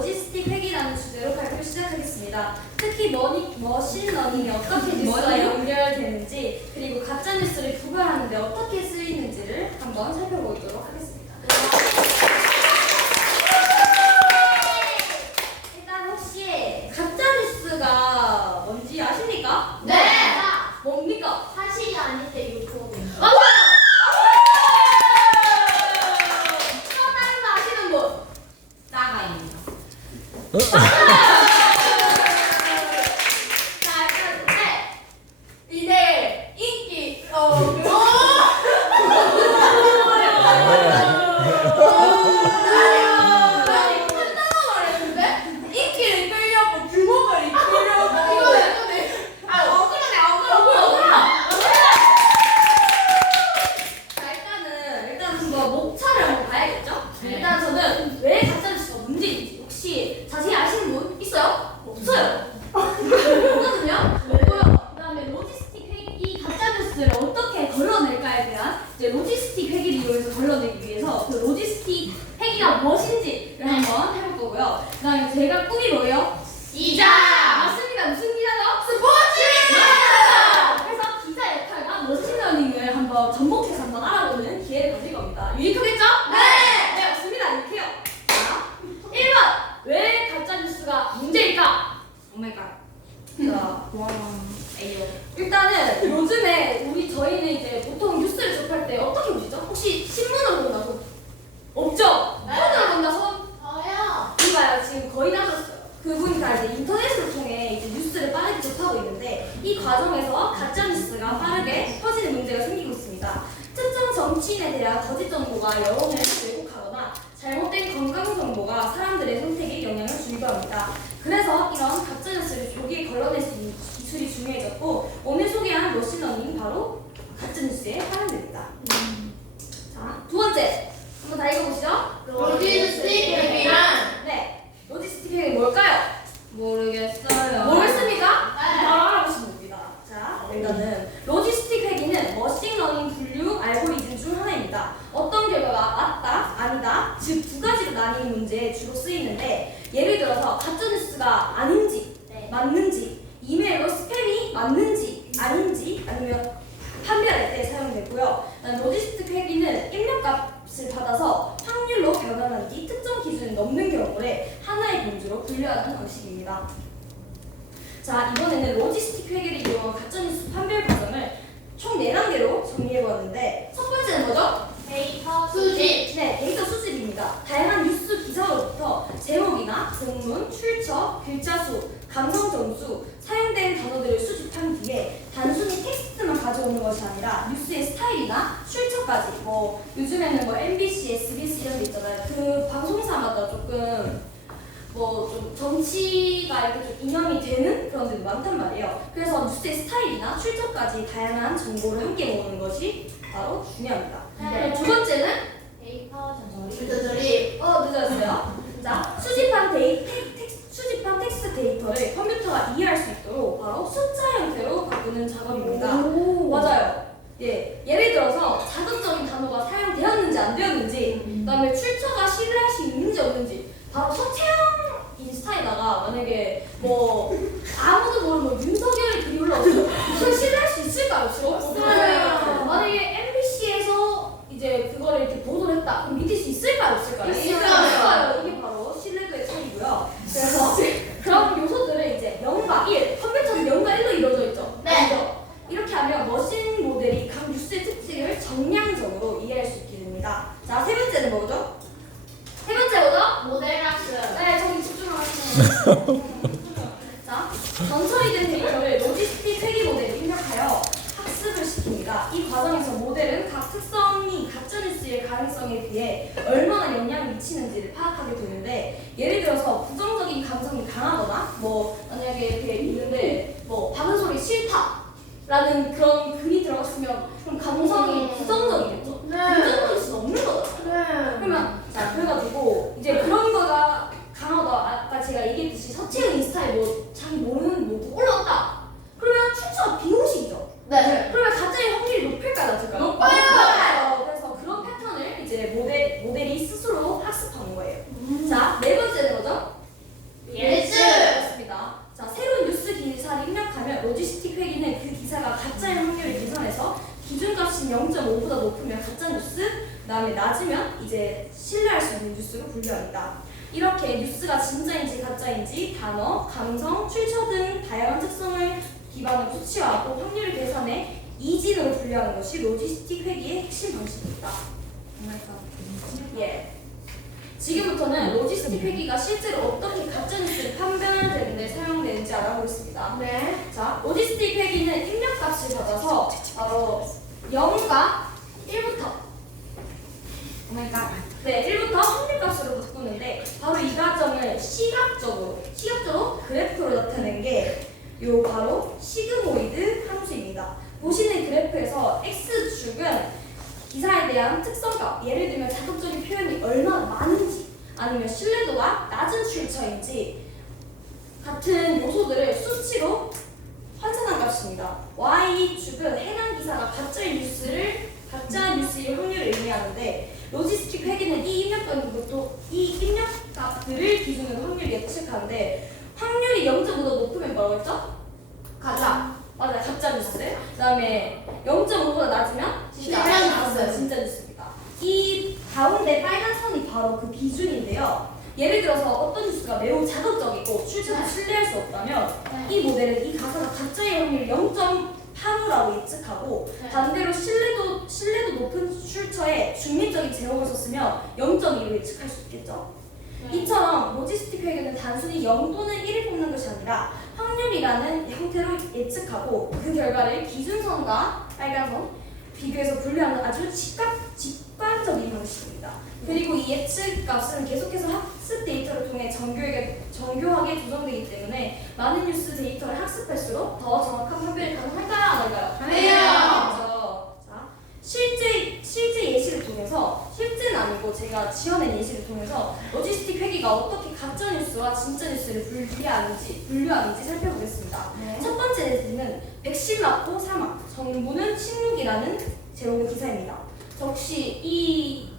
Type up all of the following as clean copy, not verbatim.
로지스틱 회계라는 주제로 발표를 시작하겠습니다. 특히 머신러닝이 어떻게 뉴스와 연결되는지 그리고 가짜뉴스를 구별하는데 어떻게 쓰이는지를 한번 살펴보도록 하겠습니다. 일단 혹시 가짜뉴스가 뭔지 아십니까? 네! 뭡니까? 사실이 아닐 때 유포. 맞아요! 또 다른 거 아시는 분? 나가입니다. 자, 일단 이제 인기 인기를 끌려고 주먹을 이끌려고 자, 일단 한번 목차를 한번 봐야겠죠? 네. 일단 저는 왜 가짜뉴스가 문제인지 혹시 자세히 아시는 분 있어요? 없어요. 없거든요. 없고요. 그다음에 로지스틱 회계, 이 가짜뉴스를 어떻게 걸러낼까에 대한 이제 로지스틱 회계를 이용해서 걸러내기 위해서 그 로지스틱 회계가 무엇인지를 한번 해볼 거고요. 그다음에 제가 꿈이 뭐예요? 이자! 맞습니다. 무슨 기자죠? 스포츠! 맞습니다. 그래서 기자 역할과 머신러닝을 한번 접목해서 한번 알아보는 기회를 가질 겁니다. 유익하겠죠? 네! 네, 맞습니다. 유익해요. 자, 1번! 왜 가짜뉴스가 문제일까? 오마이갓. 자, 에이요. 일단은 요즘에 저희는 이제 보통 뉴스를 접할 때 어떻게 보시죠? 혹시 신문으로 본다 손? 없죠? 네. 폰으로 본다 손? 저요. 이봐요, 지금 거의 다 하셨어요. 그분이 다 이제 인터넷을 통해 이제 뉴스를 빠르게 접하고 있는데 이 과정에서 가짜 뉴스가 빠르게 퍼지는 문제가 생기고 있습니다. 특정 정치인에 대한 거짓 정보가 여론을 왜곡하거나 잘못된 건강 정보가 사람들의 선택에 영향을 주기도 합니다. 그래서 이런 가짜 뉴스를 조기에 걸러낼 수 있는 기술이 중요해졌고 오늘 소개한 머신러닝 바로 가짜 뉴스에 활용됩니다. 자, 두 번째 한번 다 읽어보시죠. 로지스틱 회계란 네, 로지스틱 회계 뭘까요? 모르겠어요. 모르겠습니까? 네. 바로 알아보시면 됩니다. 자, 일단은 로지스틱 회계는 머신러닝 분류 알고리즘 중 하나입니다. 어떤 결과가 맞다, 아니다, 즉 두 가지로 나뉘는 문제에 주로 쓰이는데 예를 들어서 가짜뉴스가 아닌지, 네. 맞는지, 이메일로 스팸이 맞는지, 아닌지, 아니면 판별할 때 사용되고요. 로지스틱 회계는 입력값을 받아서 확률로 변환한 뒤 특정 기준을 넘는 경우에 하나의 범주로 분류하는 방식입니다. 자, 이번에는 로지스틱 회계를 이용한 가짜뉴스 판별 과정을 총 4단계로 정리해보았는데 첫 번째는 뭐죠? 데이터 수집. 네, 데이터 수집입니다. 다양한 뉴스 기사로부터 제목이나 본문, 출처, 글자 수, 감성 점수, 사용된 단어들을 수집한 뒤에 단순히 텍스트만 가져오는 것이 아니라 뉴스의 스타일이나 출처까지 뭐 요즘에는 뭐 MBC, SBS 이런 데 있잖아요. 그 방송사마다 조금 뭐 좀 정치가 이렇게 좀 이념이 되는 그런 데도 많단 말이에요. 그래서 뉴스의 스타일이나 출처까지 다양한 정보를 함께 모으는 것이 바로 중요합니다. 네. 두 번째는 데이터 전처리. 늦었어요. 자, 수집한 텍스트 데이터를 컴퓨터가 이해할 수 있도록 바로 숫자 형태로 바꾸는 작업입니다. 맞아요. 예, 예를 들어서 자극적인 단어가 사용되었는지 안 되었는지, 그다음에 출처가 신뢰할 수 있는지 없는지, 바로 서채영 인스타에다가 만약에 뭐 아무도 모르는 뭐 윤석열의 글이 올라오죠. 그걸 신뢰할 수 있을까요? 없어요. 만약에 MBC에서 이제 그거를 이렇게 보도를 했다. 그럼 믿을 수 있을까요? 없을까요? 있어요. 이게 바로 신뢰도의 차이고요. 그래서 그런 요소들을 이제 0과 1, 컴퓨터는 0과 1로 이루어져 있죠. 네. 그죠? 이렇게 하면 머신 모델이 각 뉴스의 특징을 정량적으로 이해할 수 있게 됩니다. 자, 세 번째는 뭐죠? 세 번째 뭐죠? 모델 학습. 네, 저기 집중하세요. 자, 전처리된 데이터를 로지스틱 회계 모델에 입력하여 학습을 시킵니다. 이 과정에서 모델은 각 특성이 가짜뉴스의 가능성에 비해 얼마나 영향을 미치는지를 파악하게 되는데 예를 들어서 부정적인 감성이 강하거나 뭐 만약에 이렇게 있는데 뭐 박은솔이 싫다라는 그런 글이 들어갔으면 그럼 감성이 부정적이겠죠? 네. 긍정적일 수는 없는 거잖아요. 그러면 자 그래가지고 이제 그런 거가 강하다 아까 제가 얘기했듯이 서채은 인스타에 뭐 자기 모르는 뭐 올라왔다 그러면 출처가 비공식이죠. 네. 그러면 가짜의 확률이 높을까요 낮을까요? 높아요. 그래서 그런 패턴을 이제 모델이 스스로 학습하는 거예요. 자, 네 번째는 뭐죠? 뉴스가 진짜인지 가짜인지 단어, 감성, 출처 등 다양한 특성을 기반으로 수치화하고 확률을 계산해 이진으로 분류하는 것이 로지스틱 회계의 핵심 방식입니다. 예. 지금부터는 로지스틱 회계가 실제로 어떻게 가짜뉴스를 판별하는데 사용되는지 알아보겠습니다. 네. 자, 로지스틱 회계는 입력값을 받아서 바로 0과 1부터 네, 1부터 확률값으로 바꾸는데 바로 이 과정을 시각적으로 그래프로 나타낸 게 요 바로 시그모이드 함수입니다. 보시는 그래프에서 X축은 기사에 대한 특성값, 예를 들면 자극적인 표현이 얼마나 많은지 아니면 신뢰도가 낮은 출처인지 같은 요소들을 수치로 환산한 값입니다. Y축은 해당 기사가 가짜 뉴스의 확률을 의미하는데 로지스틱 회계는 이 입력값들을 기준으로 확률을 예측하는데 확률이 0.5더 높으면 뭐라고 했죠? 가짜. 맞아요. 가짜 뉴스. 그다음에 0.5보다 낮으면 진짜 뉴스. 진짜 뉴스입니다. 이 가운데 빨간 선이 바로 그 기준인데요. 예를 들어서 어떤 뉴스가 매우 자극적이고 출처를 신뢰할 수 없다면 이 모델은 이 가사가 가짜의 확률 0.85라고 예측하고 반대로 신뢰도 높은 출처에 중립적인 제목을 썼으면 0.2로 예측할 수 있겠죠. 이처럼 로지스틱 회계는 단순히 0 또는 1을 뽑는 것이 아니라 확률이라는 형태로 예측하고 그 결과를 기준선과 빨간선 비교해서 분류하는 아주 직관적인 방식입니다. 그리고 이 예측값은 계속해서 학습 데이터를 통해 정교하게 조정되기 때문에 많은 뉴스 데이터를 학습할수록 더 정확한 판별이 가능할까요? 안 할까요? 그렇죠. 자, 실제 예시를 통해서 실제는 아니고 제가 지어낸 예시를 통해서 로지스틱 회계가 어떻게 가짜 뉴스와 진짜 뉴스를 분류하는지 살펴보겠습니다. 첫 번째 예시는 백신 맞고 사망, 정부는 침묵이라는 제목의 기사입니다. 저 혹시 이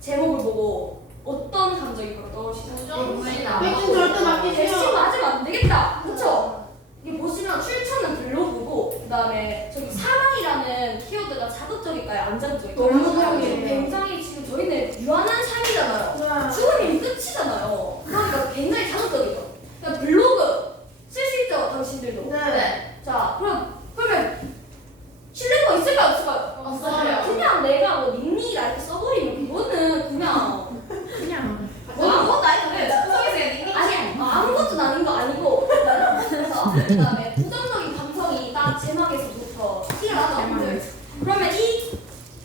제목을 보고 어떤 감정이 바로 떠오르시나요? 백신 절대 맞기 백신 싫어. 맞으면 안 되겠다. 그렇죠? 이게 보시면 출처는 블로그고 그다음에 저기 사망이라는 키워드가 자극적일까요? 안 자극적일까요? 너무 자극적이에요. 굉장히 지금 저희는 유한한 삶이잖아요. 죽음이 끝이잖아요. 그러니까 굉장히 자극적이죠. 그러니까 블로그 쓸 수 있죠, 당신들도. 네. 자, 그러면 신뢰가 있을까요, 없을까요? 없어요. 그냥 내가 뭐 닉니라 이렇게 써버리면 그거는 그냥 아무것도 나는 거 아니고 그래서 그다음에 부정적인 감성이 딱 제목에서부터 티가 나죠. 그러면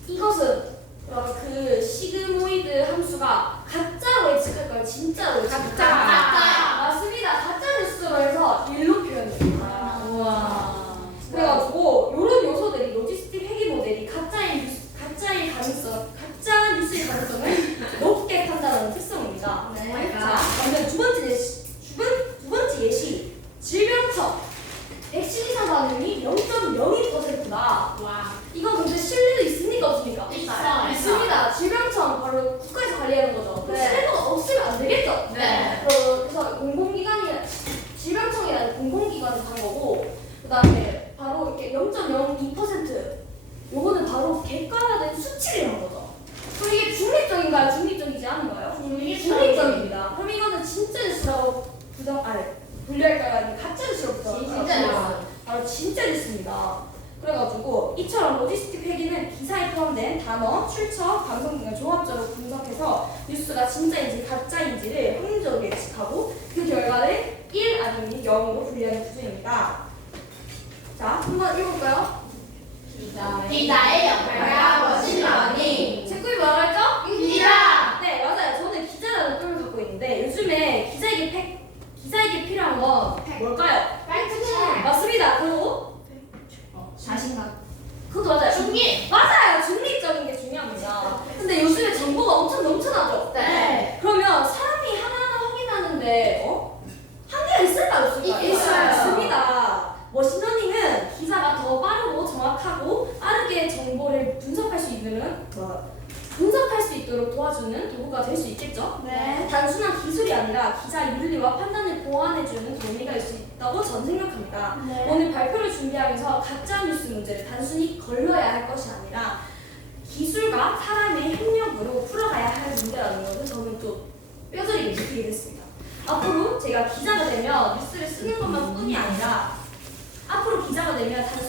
이것은 바로 그 시그모이드 함수가 가짜로 예측할까요? 진짜로 예측할까요? 가짜. 맞습니다. 가짜 뉴스로 해서 일로 표현됩니다. 우와. 그래가지고 이런 요소들이 로지스틱 회계 모델이 가짜 뉴스의 가능성을 높게 판단하는 특성입니다. 자, 그러면 두 번째 예시. 질병청 백신이사 반응이 0.02%다. 이거 근데 신뢰도 있습니까 없습니까? 있어요. 있습니다. 질병청 바로 국가에서 관리하는 거죠. 네. 신뢰도가 없으면 안 되겠죠. 네. 그래서 질병청이라는 공공기관에서 한 거고, 그다음에 바로 이렇게 0.02% 요거는 바로 객관화된 수치를 한 거죠. 그럼 이게 중립적인가요? 중립적이지 않은가요? 중립적입니다. 그럼 이거는 진짜 뉴스라고 분류할까요? 아니면 가짜 뉴스라고 분류할까요? 진짜 뉴스. 바로 진짜 뉴스입니다. 그래가지고 이처럼 로지스틱 회계는 기사에 포함된 단어, 출처, 감성 등을 종합적으로 분석해서 뉴스가 진짜인지 가짜인지를 확률적으로 예측하고 그 결과를 1 아니면 0으로 분류하는 기준입니다. 자, 한번 읽어볼까요? 기자의 역할과 머신러닝. 제 꿈이 뭐라고 했죠? 기자. 네, 맞아요. 저는 기자라는 꿈을 갖고 있는데 요즘에 기자에게 필요한 건 뭘까요? 팩트체크. 맞습니다. 그리고 자신감. 그것도 맞아요. 중립. 맞아요. 중립적인 게 중요합니다. 근데 요즘에 정보가 엄청 넘쳐나죠? 네. 그러면 사람이 하나하나 확인하는데 한계가 있을까요? 없을까요? 있어요. 있습니다. 머신러닝은 기사가 더 빠르고 정확하고 빠르게 정보를 분석할 수 있도록 도와주는 도구가 될 수 있겠죠? 네. 단순한 기술이 아니라 기자 윤리와 판단을 보완해주는 도움이 될 수 있다고 저는 생각합니다. 네. 오늘 발표를 준비하면서 가짜 뉴스 문제를 단순히 걸러야 할 것이 아니라 기술과 사람의 협력으로 풀어가야 할 문제라는 것을 저는 또 뼈저리게 느끼게 됐습니다. 앞으로 제가 기자가 되면 뉴스를 쓰는 것만 뿐이 아니라 앞으로 기자가 되면 단순히